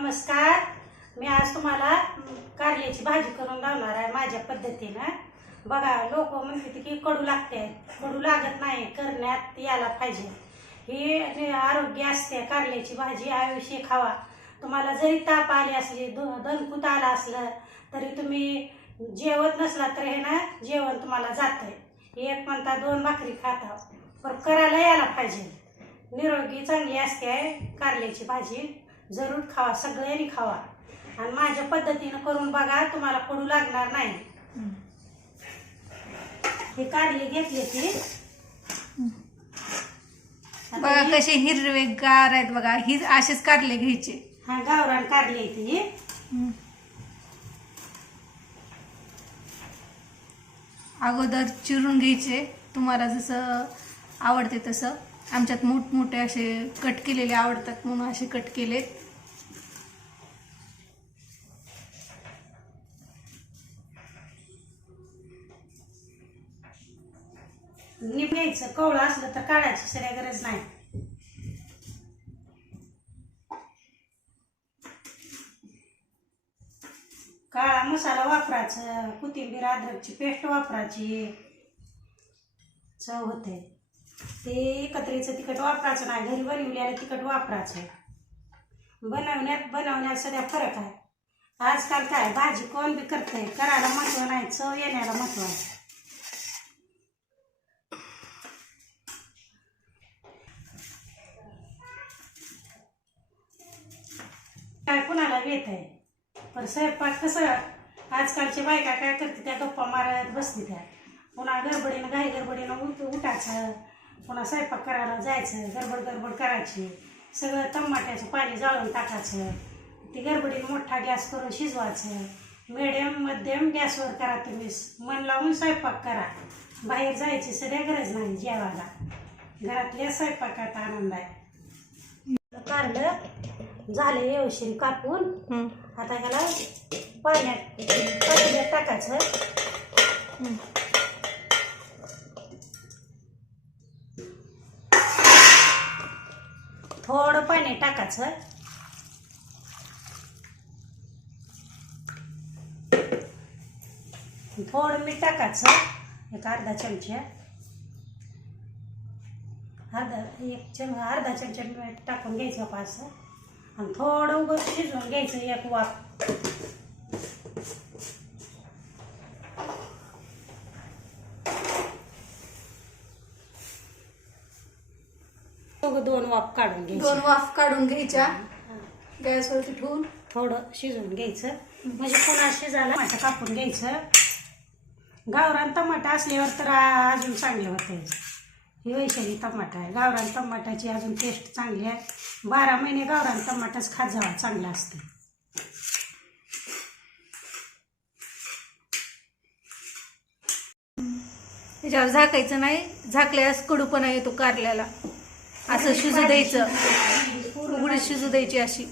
नमस्कार. मी आज तुम्हाला कारल्याची भाजी करून लावणार आहे माझ्या पद्धतीनं. बघा लोक म्हणते की कडू लागते कडू लागत नाही करण्यात यायला पाहिजे. ही आरोग्य असते कारल्याची भाजी आयुष्य खावा. तुम्हाला जरी ताप आली असली दणकूत आला असलं तरी तुम्ही जेवत नसला तर हे ना जेवण तुम्हाला जातंय. एक म्हणता दोन भाकरी खाता पण करायला यायला पाहिजे. निरोगी चांगली असते कारल्याची भाजी. जरूर खावा सगळ्यांनी खावा. आणि माझ्या पद्धतीनं करून बघा तुम्हाला कडू लागणार नाही. हे कारले घेतले ती. आता बघा कसे हिरवे गार आहेत बघा. ही असेच कारले घ्यायचे. हा गावरान कारले ती. अगोदर चिरून घ्यायचे. तुम्हाला जसं आवडते तसं. आमच्यात मोठमोठे असे कट केलेले आवडतात म्हणून असे कट केलेत निभायचं घ्यायचं कवळं असलं तर काढायची सगळ्या गरज नाही. काळा मसाला वापरायचं कोथिंबीर अद्रकची पेस्ट वापरायची. चव होते. ते एकत्रीचं तिखट वापरायचं नाही. घरी बनवलेलं तिखट वापरायचं. बनवण्यात बनवण्यात सध्या फरक आहे. आजकाल काय? भाजी कोण बी करतंय? करायला महत्त्व नाही. चव येण्याला महत्त्व आहे. काय कुणाला येत आहे पण स्वयंपाक कसं? आजकालच्या बायका काय करते त्या गप्पा मारत बसते त्या पुन्हा गडबडीनं घाई गडबडीनं उठ उठायचं. पुन्हा स्वयंपाक करायला जायचं गडबड गडबड करायची. सगळं टमाट्याचं पाणी जाळून टाकायचं. ती गडबडीनं मोठा गॅस करून शिजवायचं. मिडियम मध्यम गॅसवर करा तुम्ही. मन लावून स्वयंपाक करा. बाहेर जायची सगळ्या गरज नाही जेवायला. घरातल्या स्वयंपाकात आनंद आहे. काढलं झालं व्यवस्थित कापून. आता ह्याला पाण्यात पाण्यात टाकायचं. नाही टाकायचं थोडं मीठ टाकायचं एक अर्धा चमचा. अर्धा एक चम अर्धा चमचा मीठ टाकून घ्यायचं पाच आणि थोडं उगं शिजवून घ्यायचं एक वाफ. दोन वाफ काढून दोन घ्यायचे वाफ काढून घ्यायच्या. गॅसवरती ठेवून. थोडं शिजवून घ्यायचं. म्हणजे पुन्हा शिजायला टमाटर कापून घ्यायचं. गावरान टमाटा असल्यावर तर आ- अजून चांगले होते. ही वैशाली टमाटा आहे. गावरान टमाटाची अजून टेस्ट चांगली आहे. बारा महिने गावरान टमाटाच खात जावा चांगलं असते. त्याच्यावर झाकायचं नाही. झाकल्यास कडूपणा येतो कारल्याला. असं शिजू द्यायचं. उघडी शिजू द्यायची अशी.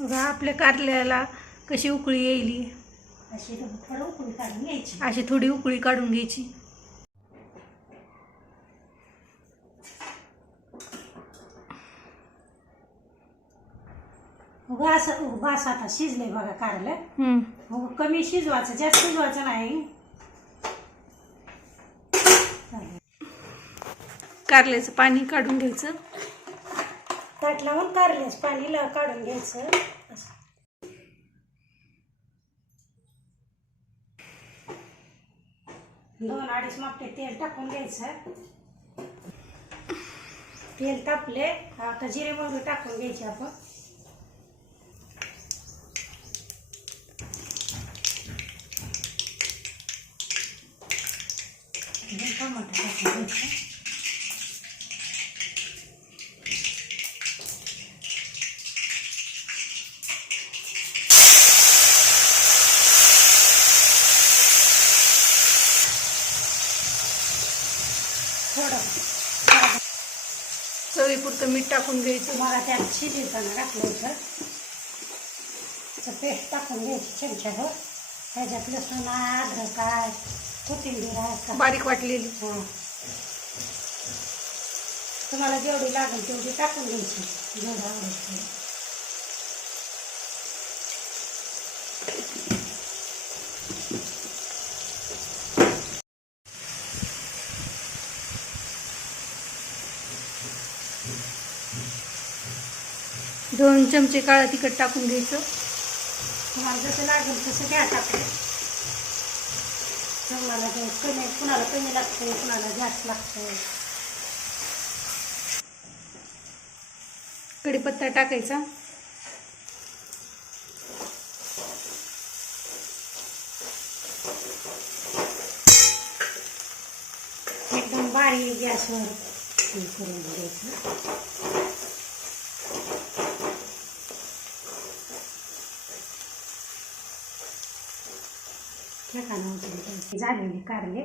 बघा आपल्या कारल्याला कशी उकळी येईल अशी थोडं उकळी काढून घ्यायची. अशी थोडी उकळी काढून घ्यायची. उगा असं उभा असं आता शिजले बघा कारलं. कमी शिजवायचं जास्त शिजवायचं नाही. कारल्याचं पाणी काढून घ्यायचं. ताट लावून कारल्याचं पाणी काढून घ्यायचं. दोन अडीच मापटे तेल टाकून घ्यायचं. तेल तापले आता जिरे मोहरी टाकून घ्यायची आपण आणि टमाटर टाकून घ्यायचं थोडं थोडं चवीपुरतं मीठ टाकून घ्यायचं. तुम्हाला त्यात शिजवताना टाकलं होतं. त्याचं पेस्ट टाकून घ्यायची चमच्याभर त्याच्यात लसूण आहे अद्रक आहे कोथिंबीर आहे बारीक वाटलेली. हां. तुम्हाला जेवढी लागेल तेवढी टाकून घ्यायची. जेवढं आवडतं. दोन चमचे काळं तिखट टाकून घ्यायचं. तुम्हाला जसं लागेल तसं घ्या टाकून. तुम्हाला जे कमी कुणाला कमी लागतं कुणाला जास्त लागतं कढीपत्ता टाकायचा. एकदम बारीक गॅसवर करून घ्यायचं. ठेकाणं वगैरे झालेले कारले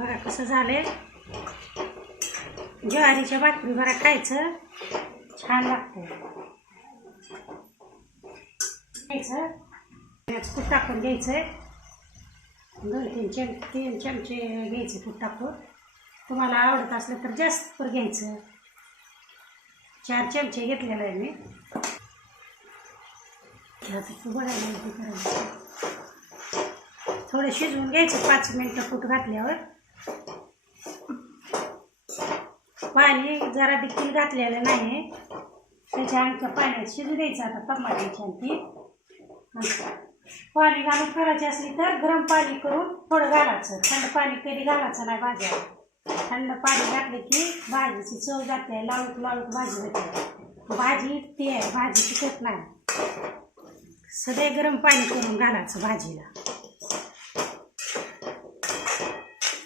बघा कसं झालंय. ज्वारीच्या भाकरी बरा खायचं. छान लागतं घ्यायचं कूट टाकून घ्यायचं. दोन तीन चम तीन चमचे घ्यायचे कूट टाकून. तुम्हाला आवडत असलं तर जास्त पण घ्यायचं. चार चमचे घेतलेलं आहे मी. तू बघायला करायचं. थोडं शिजवून घ्यायचं पाच मिनटं कूट घातल्यावर. पाणी जरा देखील घातलेलं नाही त्याच्या आणखी पाण्यात शिजू द्यायचं आता टमाट्याची आणखी आणि पाणी घालून करायची असली तर गरम पाणी करून थोडं घालायचं. थंड पाणी कधी घालायचं नाही भाज्याला थंड पाणी घातलं की भाजीची चव जाते. लावूक लावूक भाजी होते. भाजी ते आहे भाजी टिकत नाही. सदैव गरम पाणी करून घालायचं भाजीला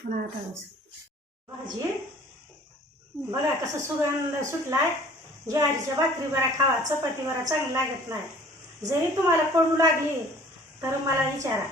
पुन्हा आता भाजी बघा कसं सुगंध सुटलाय. ज्वारीच्या भाकरी बरा खावा चपाती बरा चांगली लागत नाही. जरी तुम्हाला पडू लागली तर मला विचारा.